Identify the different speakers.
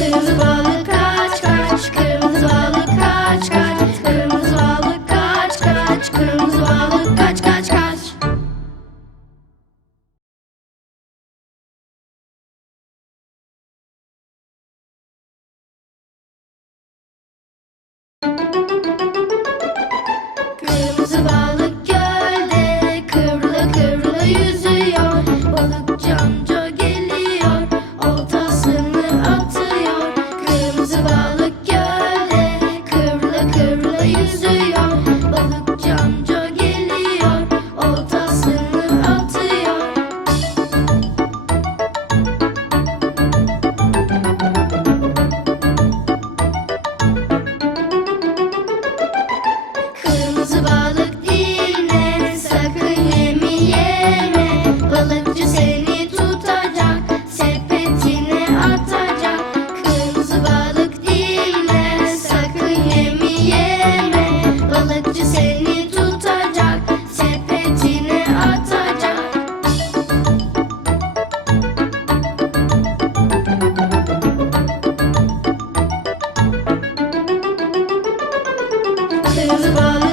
Speaker 1: Kırmızı balık kaç kaç Kırmızı balık kaç kaç Kırmızı balık kaç kaç Kırmızı is about